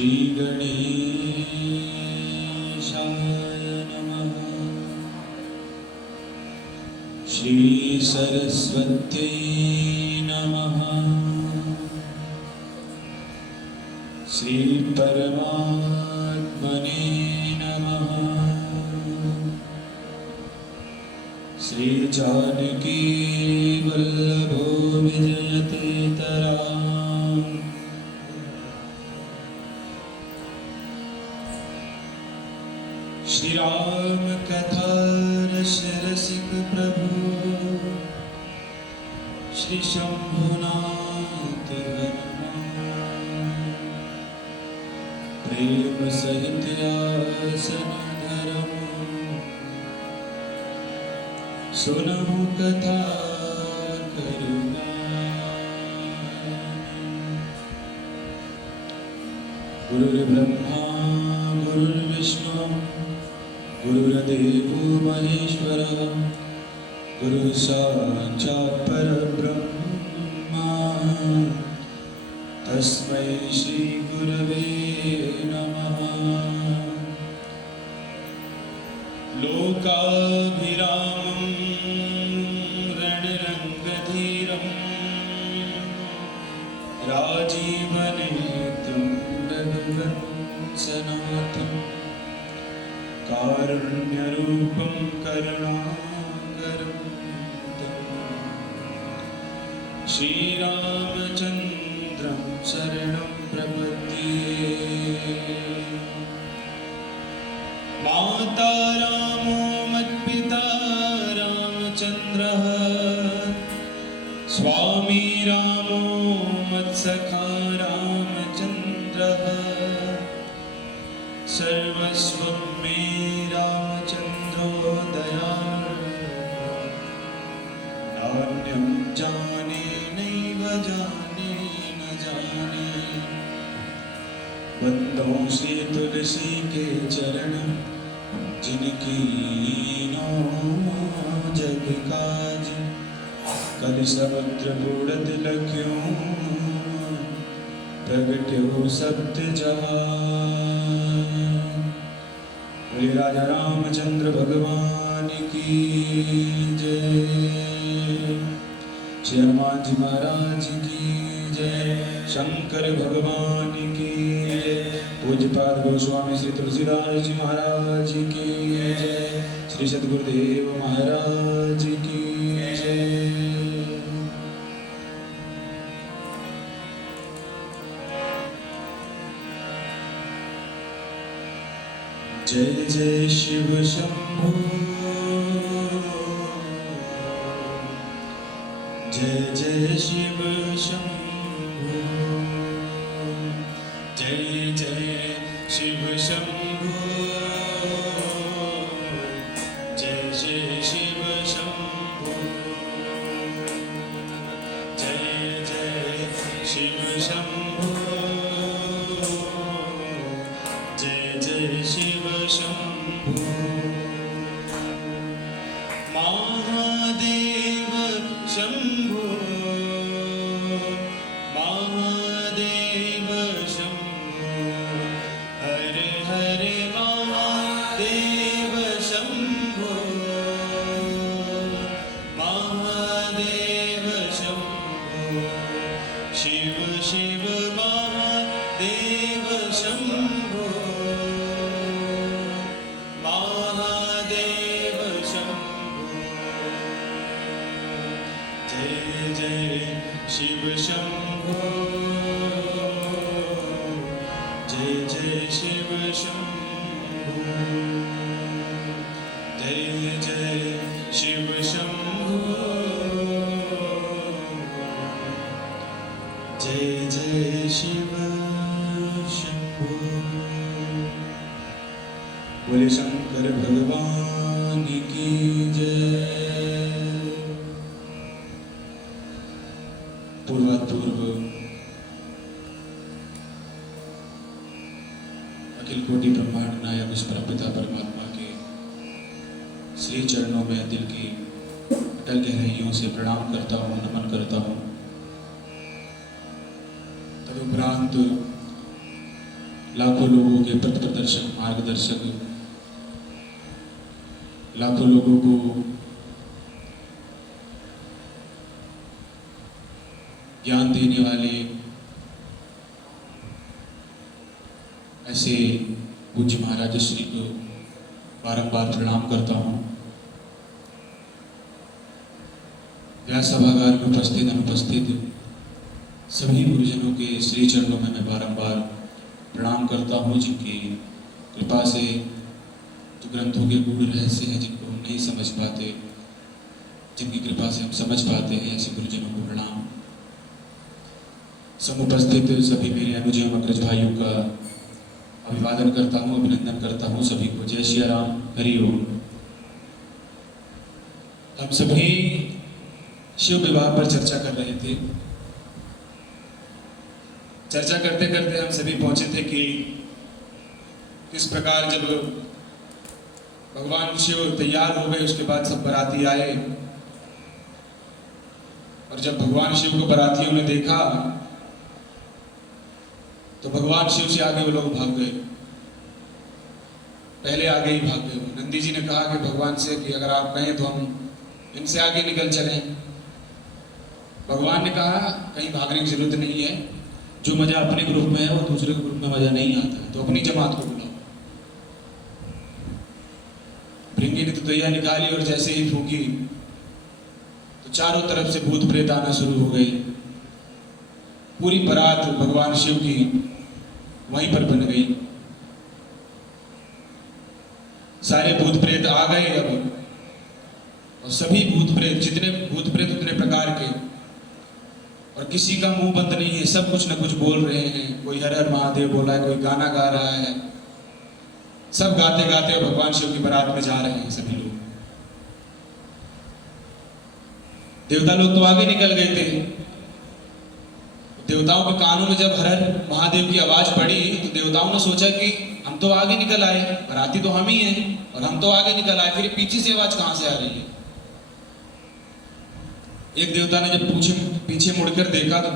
श्री गणेशाय नमः। श्री सरस्वत्यै नमः। श्री परमात्मने नमः। श्री जानकी वल्लभो विजयतेतराम्। श्री राम कथा रसिक प्रभु श्री शंभुनाथ हनुमान। प्रेम सहित आसन धरम सुनहु कथा करुणानिधि। गुरुर्ब्रह्मा गुरुर्विष्णु गुरुर्देवो महेश्वरः। गुरु साक्षात् परब्रह्मा तस्मै श्री गुरवे नमः। लोकाभिरामं रणरङ्गधीरं राजीवनेत्रं रघुवंशनाथं कारुण्यरूपं करुणाकरं श्रीरामचन्द्रं शरणं प्रपद्ये। माता रामो मत्पिता रामचन्द्रः। स्वामी रामो मत्सखा रामचन्द्रः। सर्वस्वं मे रामचन्द्रो दयाळुः। नान्यं जाने नैव जाने न जाने। वन्दो श्री तुलसी के चरण जिनकी नो जग काज। कलि समुद्र बूढ़त लख्यों प्रगट्यो सप्त जहान। बोले राजा रामचंद्र भगवान की जय। श्री हनुमान जी महाराज की जय। शंकर भगवान की जय। पूज्यपाद गोस्वामी श्री तुलसीदास जी महाराज की जय। श्री सद्गुरुदेव महाराज की जय। जय जय शिव शंभो। जय जय शिव शंभो। जय जय शिव शंभो। जय जय शिव शंभो। जय जय शिव शंभो। जय जय शिव शंभो। महादेव शंभो। महादेव शंभो। हर हर महादेव शंभो। महादेव शंभो। शिव शिव महादेव शंभो। महादेव शंभो। जय जय शिव शंभो। जय जय शिव शंभो। जय जय शिव शंभो। जय जय शिव शंभो। बोले शंकर भगवान की जय। पूर्वापूर्व अखिल कोटि ब्रह्मांड नायक उस परमपिता परमात्मा के श्री चरणों में दिल की अटल गहराइयों से प्रणाम करता हूँ, नमन करता हूँ। तदुपरांत लाखों लोगों के पथ प्रदर्शक मार्गदर्शक, लाखों लोगों को ज्ञान देने वाले ऐसे पूज्य महाराज श्री को बारंबार प्रणाम करता हूँ। व्यास सभागार में उपस्थित अनुपस्थित सभी गुरुजनों के श्री चरणों में मैं बारंबार प्रणाम करता हूँ, जिनकी कृपा से जो ग्रंथों के गूढ़ रहस्य हैं जिनको हम नहीं समझ पाते, जिनकी कृपा से हम समझ पाते हैं, ऐसे गुरुजनों को प्रणाम। समुपस्थित सभी मेरे अनुज एवं अग्रज भाइयों का अभिवादन करता हूँ, अभिनंदन करता हूँ सभी को। जय श्री राम, हरि ओम। हम सभी शिव विवाह पर चर्चा कर रहे थे। चर्चा करते करते हम सभी पहुंचे थे कि किस प्रकार जब भगवान शिव तैयार हो गए उसके बाद सब बाराती आए, और जब भगवान शिव को बारातियों ने देखा तो भगवान शिव से आगे वो लोग भाग गए, पहले आगे ही भाग गए। नंदी जी ने कहा कि भगवान से कि अगर आप कहें तो हम इनसे आगे निकल चलें। भगवान ने कहा कहीं भागने की जरूरत नहीं है, जो मजा अपने ग्रुप में है वो दूसरे ग्रुप में मजा नहीं आता, तो अपनी जमात को बुलाओ। भृंगी ने तो दैया निकाली और जैसे ही फूंकी तो चारों तरफ से भूत प्रेत आना शुरू हो गए। पूरी बारात भगवान शिव की वहीं पर बन गई। सारे भूत प्रेत आ गए अब, और सभी भूत प्रेत, जितने भूत प्रेत उतने प्रकार के, और किसी का मुंह बंद नहीं है, सब कुछ न कुछ बोल रहे हैं। कोई हर हर महादेव बोला है, कोई गाना गा रहा है, सब गाते गाते भगवान शिव की बारात में जा रहे हैं सभी लोग। देवता लोग तो आगे निकल गए थे। देवताओं के कानों में जब हर हर महादेव की आवाज पड़ी तो देवताओं ने सोचा कि हम तो आगे निकल आए, बाराती तो हम ही हैं और हम तो आगे निकल आए, फिर पीछे से आवाज कहां से आ रही है। एक देवता ने जब पीछे मुड़कर देखा तो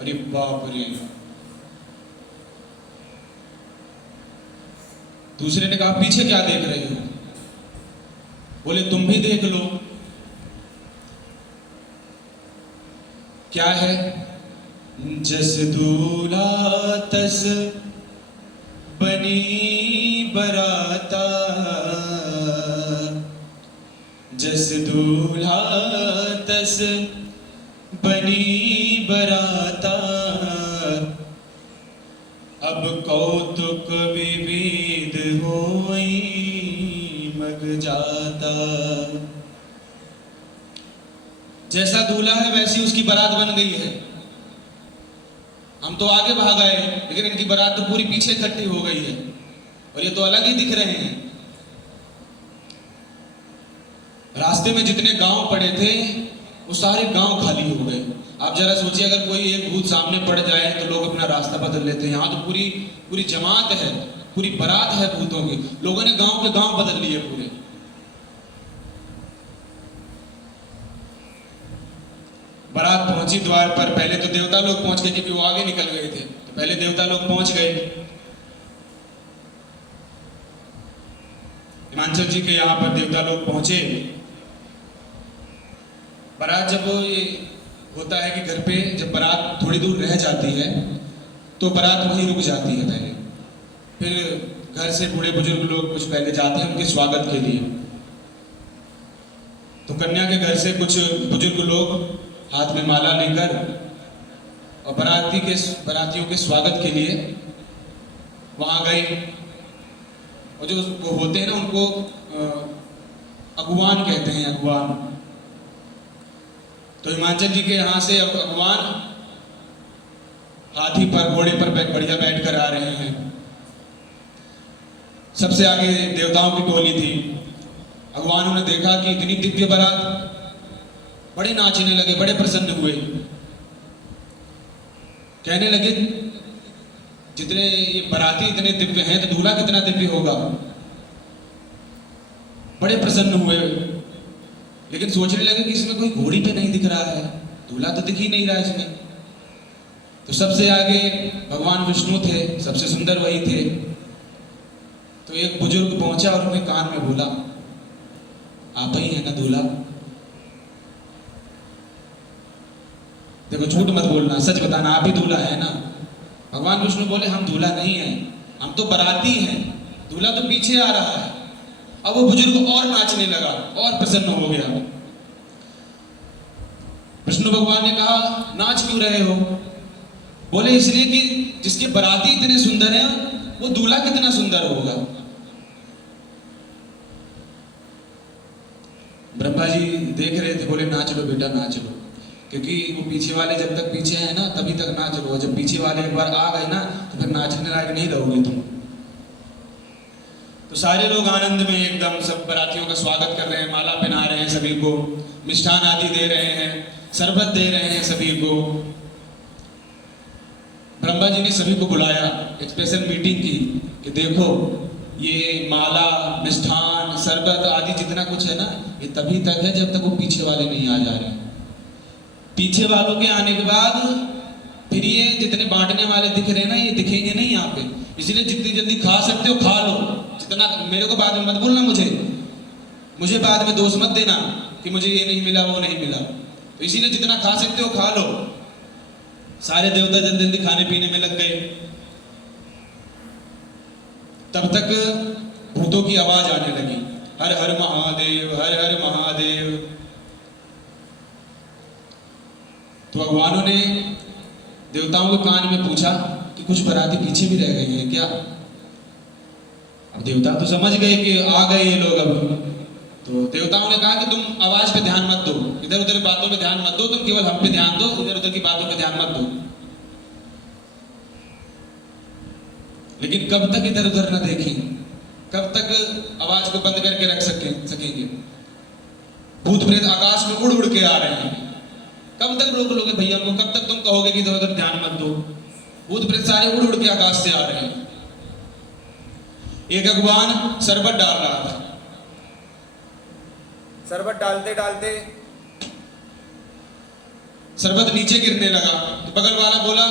अरे बाप रे। दूसरे ने कहा पीछे क्या देख रहे हो? बोले तुम भी देख लो। क्या है? जस दूल्हा तस बनी बराता, जस दूल्हा तस बनी बराता, अब कौतुक विविध होई मग जाता। जैसा दूल्हा है वैसी उसकी बारात बन गई है। हम तो आगे भाग आए लेकिन इनकी बारात तो पूरी पीछे इकट्ठी हो गई है, और ये तो अलग ही दिख रहे हैं। रास्ते में जितने गांव पड़े थे वो सारे गांव खाली हो गए। आप जरा सोचिए, अगर कोई एक भूत सामने पड़ जाए तो लोग अपना रास्ता बदल लेते हैं। यहाँ तो पूरी पूरी जमात है, पूरी बारात है भूतों की। लोगों ने गांव के गांव बदल लिए पूरे। बारात पहुंची द्वार पर। पहले तो देवता लोग पहुंच गए क्योंकि वो आगे निकल गए थे, तो पहले देवता लोग पहुंच गए। हिमांचल जी के यहाँ पर देवता लोग पहुंचे। बारात जब ये होता है कि घर पे जब बारात थोड़ी दूर रह जाती है तो बारात वहीं रुक जाती है पहले, फिर घर से बूढ़े बुजुर्ग लोग कुछ पहले जाते हैं उनके स्वागत के लिए। तो कन्या के घर से कुछ बुजुर्ग लोग हाथ में माला लेकर और बारातियों के स्वागत के लिए वहां गए। और जो वो होते हैं ना उनको अगुवान कहते हैं, अगुवान। तो हिमाचल जी के यहाँ से अगुवान हाथी पर, घोड़े पर बढ़िया बैठ कर आ रहे हैं। सबसे आगे देवताओं की टोली थी। अगुवानों ने देखा कि इतनी दिव्य बारात, बड़े नाचने लगे, बड़े प्रसन्न हुए। कहने लगे जितने ये बाराती इतने दिव्य हैं तो दूल्हा कितना दिव्य होगा। बड़े प्रसन्न हुए, लेकिन सोचने लगे कि इसमें कोई घोड़ी पे नहीं दिख रहा है, दूल्हा तो दिख ही नहीं रहा इसमें। तो सबसे आगे भगवान विष्णु थे, सबसे सुंदर वही थे। तो एक बुजुर्ग पहुंचा और उन्हें कान में बोला, आप ही है ना दूल्हा? देखो झूठ मत बोलना, सच बताना, आप ही दूल्हा है ना? भगवान विष्णु बोले, हम दूल्हा नहीं हैं, हम तो बाराती हैं, दूल्हा तो पीछे आ रहा है। अब वो बुजुर्ग और नाचने लगा और प्रसन्न हो गया। विष्णु भगवान ने कहा, नाच क्यों रहे हो? बोले, इसलिए कि जिसके बाराती इतने सुंदर हैं वो दूल्हा कितना सुंदर होगा। ब्रह्मा जी देख रहे थे, बोले, नाच लो बेटा, नाच लो, क्योंकि वो पीछे वाले जब तक पीछे हैं ना तभी तक नाच लो, जब पीछे वाले एक बार आ गए ना तो फिर नाचने लायक नहीं रहोगे तुम। तो सारे लोग आनंद में एकदम सब बारातियों का स्वागत कर रहे हैं, माला पहना रहे हैं सभी को, मिष्ठान आदि दे रहे हैं, शरबत दे रहे हैं सभी को। ब्रह्मा जी ने सभी को बुलाया, एक स्पेशल मीटिंग की कि देखो ये माला, मिष्ठान, शरबत आदि जितना कुछ है ना, ये तभी तक है जब तक वो पीछे वाले नहीं आ जा रहे। पीछे वालों के आने के बाद फिर ये जितने बांटने वाले दिख रहे हैं ना, ये दिखेंगे नहीं यहाँ पे। इसलिए जितनी जल्दी खा सकते हो खा लो, जितना, मेरे को बाद में मत बोलना, मुझे बाद में दोष मत देना कि मुझे ये नहीं मिला वो नहीं मिला। तो इसीलिए जितना खा सकते हो खा लो। सारे देवता जल्दी जल्दी खाने पीने में लग गए। तब तक भूतों की आवाज आने लगी, हर हर महादेव, हर हर महादेव। तो भगवानों ने देवताओं के कान में पूछा कि कुछ बाराती पीछे भी रह गए हैं क्या? अब देवता तो समझ गए कि आ गए ये लोग। अब तो देवताओं ने कहा कि तुम आवाज पे ध्यान मत दो, इधर उधर बातों पे ध्यान मत दो, तुम केवल हम पे ध्यान दो, इधर उधर की बातों पे ध्यान मत दो। लेकिन कब तक इधर उधर न देखें, कब तक आवाज को बंद करके रख सकेंगे? भूत प्रेत आकाश में उड़ उड़ के आ रहे हैं, कब तक रोक लोगे भैया को? कब तक तुम कहोगे कि इधर उधर ध्यान मत दो? भूत प्रेत सारे उड़ उड़ के आकाश से आ रहे हैं। एक भगवान शरबत डाल रहा था, शरबत डालते डालते शरबत नीचे गिरने लगा। तो बगल वाला बोला,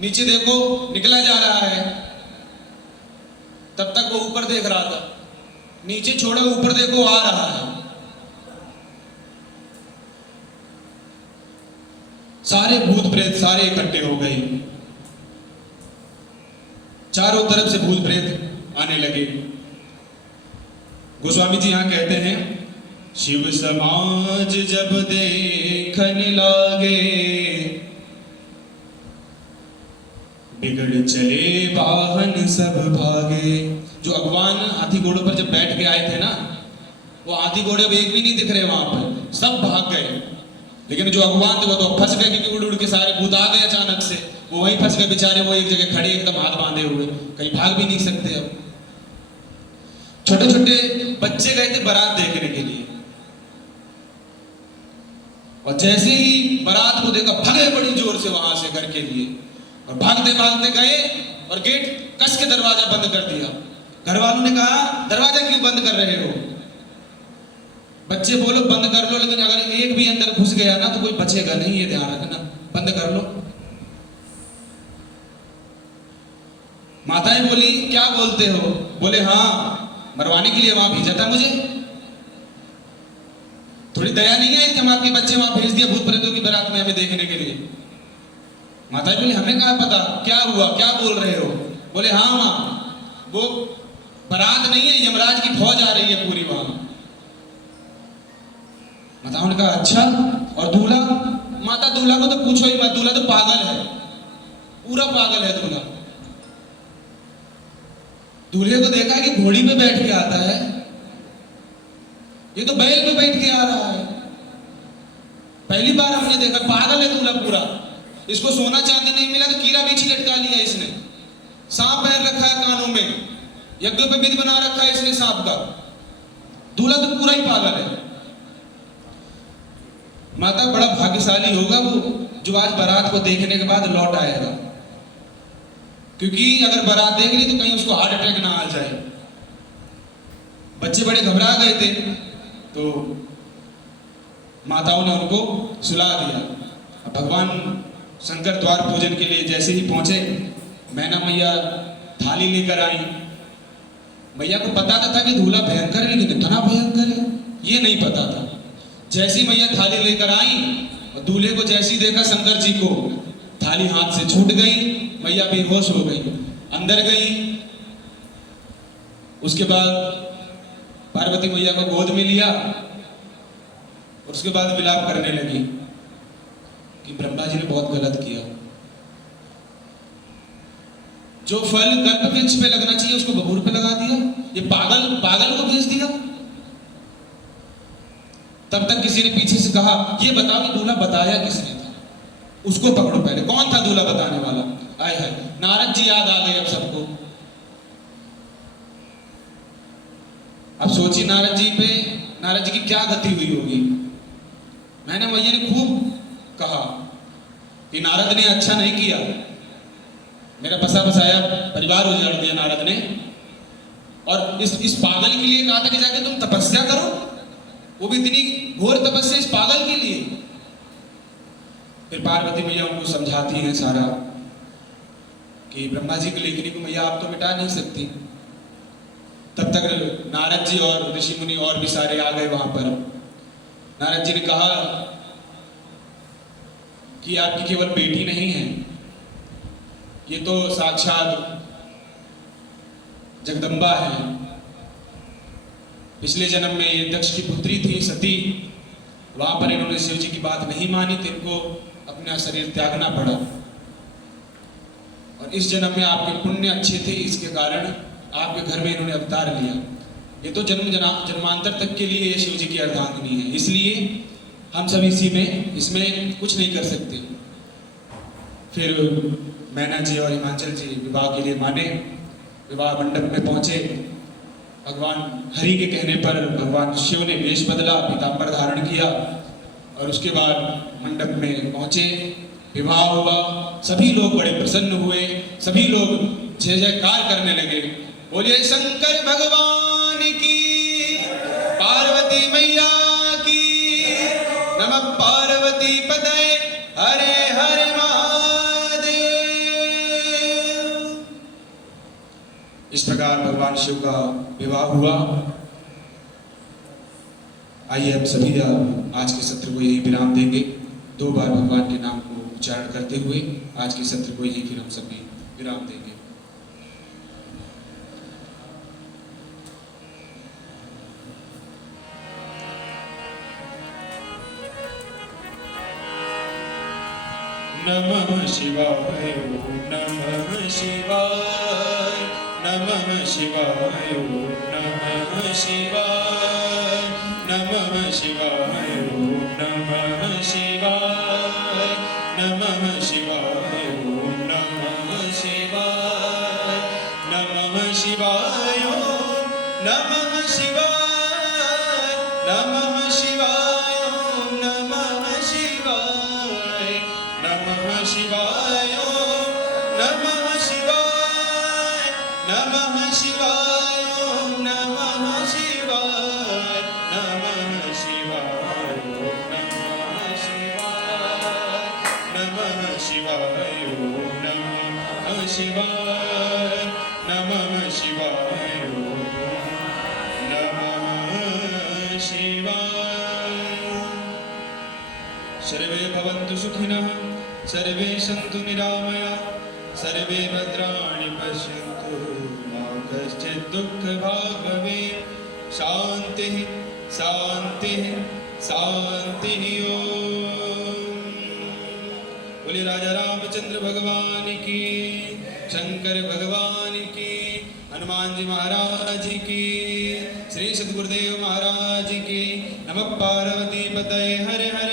नीचे देखो निकला जा रहा है। तब तक वो ऊपर देख रहा था, नीचे छोड़ो ऊपर देखो आ रहा है। सारे भूत प्रेत सारे इकट्ठे हो गए, चारों तरफ से भूत प्रेत आने लगे। गोस्वामी जी यहां कहते हैं, शिव समाज जब देखने लागे, बिगड़ चले वाहन सब भागे। जो भगवान हाथी घोड़ों पर जब बैठ के आए थे ना, वो हाथी घोड़े अब एक भी नहीं दिख रहे वहां पर, सब भाग गए। लेकिन जो भगवान थे वो तो फंस गए, क्योंकि उड़ उड़ के सारे भूत आ गए अचानक से। वो वहीं फंस गए बेचारे, वो एक जगह खड़े एकदम हाथ बांधे हुए, कहीं भाग भी नहीं सकते। अब छोटे छोटे बच्चे गए थे बारात देखने के लिए, और जैसे ही बारात को देखा भागे बड़ी जोर से वहां से घर के लिए, और भागते भागते गए और गेट कस के दरवाजा बंद कर दिया। घर वालों ने कहा, दरवाजा क्यों बंद कर रहे हो? बच्चे बोलो बंद कर लो, लेकिन अगर एक भी अंदर घुस गया ना तो कोई बचेगा नहीं, ये ध्यान रखना, बंद कर लो। माताएं बोली, क्या बोलते हो? बोले, हाँ मरवाने के लिए वहां भेजा था मुझे, थोड़ी दया नहीं आई कि हम आपके बच्चे वहां भेज दिया भूत प्रेतों की बारात में हमें देखने के लिए। माताएं बोली, हमें कहाँ पता, क्या हुआ, क्या बोल रहे हो? बोले, हाँ मां, वो बारात नहीं है, यमराज की फौज आ रही है पूरी वहां। माताओं ने कहा, अच्छा, और दूल्हा? माता, दूल्हा को तो पूछो ही मत, दूल्हा तो पागल है, पूरा पागल है दूल्हा। दूल्हे को देखा कि घोड़ी पे बैठ के आता है, ये तो बैल पे बैठ के आ रहा है। पहली बार हमने देखा, पागल है दूल्हा पूरा। इसको सोना चांदी नहीं मिला तो कीड़ा बीछी लटका लिया इसने, सांप पैर रखा है कानों में, यज्ञोपवीत बना रखा है इसने सांप का। दूल्हा तो पूरा ही पागल है। माता, बड़ा भाग्यशाली होगा वो जो आज बारात को देखने के बाद लौट आएगा, क्योंकि अगर बारात देख ली तो कहीं उसको हार्ट अटैक ना आ जाए। बच्चे बड़े घबरा गए थे, तो माताओं ने उनको सुला दिया। अब भगवान शंकर द्वार पूजन के लिए जैसे ही पहुंचे, मैना मैया थाली लेकर आई। मैया को पता था कि दूल्हा भयंकर है, लेकिन इतना भयंकर है ये नहीं पता था। जैसी मैया थाली लेकर आई और दूल्हे को जैसी देखा शंकर जी को, थाली हाथ से छूट गई, मैया बेहोश हो गई, अंदर गई। उसके बाद पार्वती मैया को गोद में लिया और उसके बाद विलाप करने लगी कि ब्रह्मा जी ने बहुत गलत किया। जो फल कल्प वृक्ष पे लगना चाहिए उसको बबूल पे लगा दिया, ये पागल को भेज दिया। तब तक किसी ने पीछे से कहा, ये बताओ कि दूल्हा बताया किसने था, उसको पकड़ो पहले, कौन था दूल्हा बताने वाला। आए है नारद जी याद आ गए अब सबको। अब सोचिए नारद जी की क्या गति हुई होगी। मैंने मैया ने खूब कहा कि नारद ने अच्छा नहीं किया, मेरा बसा बसाया परिवार उजाड़ दिया नारद ने। और इस पागल के लिए कहा था कि जाके तुम तपस्या करो, वो भी इतनी घोर तपस्या इस पागल के लिए। फिर पार्वती मैया उनको समझाती हैं सारा कि ब्रह्मा जी की लेखनी को मैया आप तो मिटा नहीं सकती। तब तक नारद जी और ऋषि मुनि और भी सारे आ गए वहां पर। नारद जी ने कहा कि आपकी केवल बेटी नहीं है, ये तो साक्षात जगदम्बा है। पिछले जन्म में ये दक्ष की पुत्री थी सती, वहां पर इन्होंने शिव जी की बात नहीं मानी तो इनको अपना शरीर त्यागना पड़ा। और इस जन्म में आपके पुण्य अच्छे थे, इसके कारण आपके घर में इन्होंने अवतार लिया। ये तो जन्मांतर तक के लिए ये शिव जी की अर्धांगिनी है, इसलिए हम सब इसमें कुछ नहीं कर सकते। फिर मैना जी और हिमाचल जी विवाह के लिए माने, विवाह मंडप में पहुंचे। भगवान हरि के कहने पर भगवान शिव ने वेश बदला, पीतांबर धारण किया और उसके बाद मंडप में पहुंचे, विवाह हुआ। सभी लोग बड़े प्रसन्न हुए, सभी लोग जय जयकार करने लगे, बोलिए शंकर भगवान की, पार्वती मैया की, नमः पार्वती पतये हरे हरे महादेव। इस प्रकार भगवान शिव का विवाह हुआ। आइए अब सभी आज के सत्र को यही विराम देंगे, 2 बार भगवान के नाम को उच्चारण करते हुए आज के सत्र को यही फिर हम सभी विराम देंगे। नमः शिवाय ओम नमः शिवाय, नमः शिवाय ओम नमः शिवाय, नमः शिवाय ओम नमः शिवाय, नमः शिवाय ओम नमः शिवाय, नमः शिवाय ओम नमः शिवाय, नमः शिवाय ओम नमः शिवाय, नमः शिवाय ओम नमः शिवाय, नमः शिवाय ओम नमः शिवाय, नमः शिवाय ओम नमः शिवाय, नमः शिवाय ओम नमः शिवाय, नमः शिवाय ओम नमः शिवाय। सर्वे भवन्तु सुखिनः, सर्वे सन्तु निरामयाः, सर्वे भद्राणि पश्यन्तु मा कश्चित् दुःखभाग् भवेत्। शान्तिः शान्तिः शान्तिः ओम। बोले राजा रामचंद्र भगवान की, शंकर भगवान की, हनुमान जी महाराज की, श्री सद्गुरुदेव महाराज की। नमः पार्वती पतये हर हर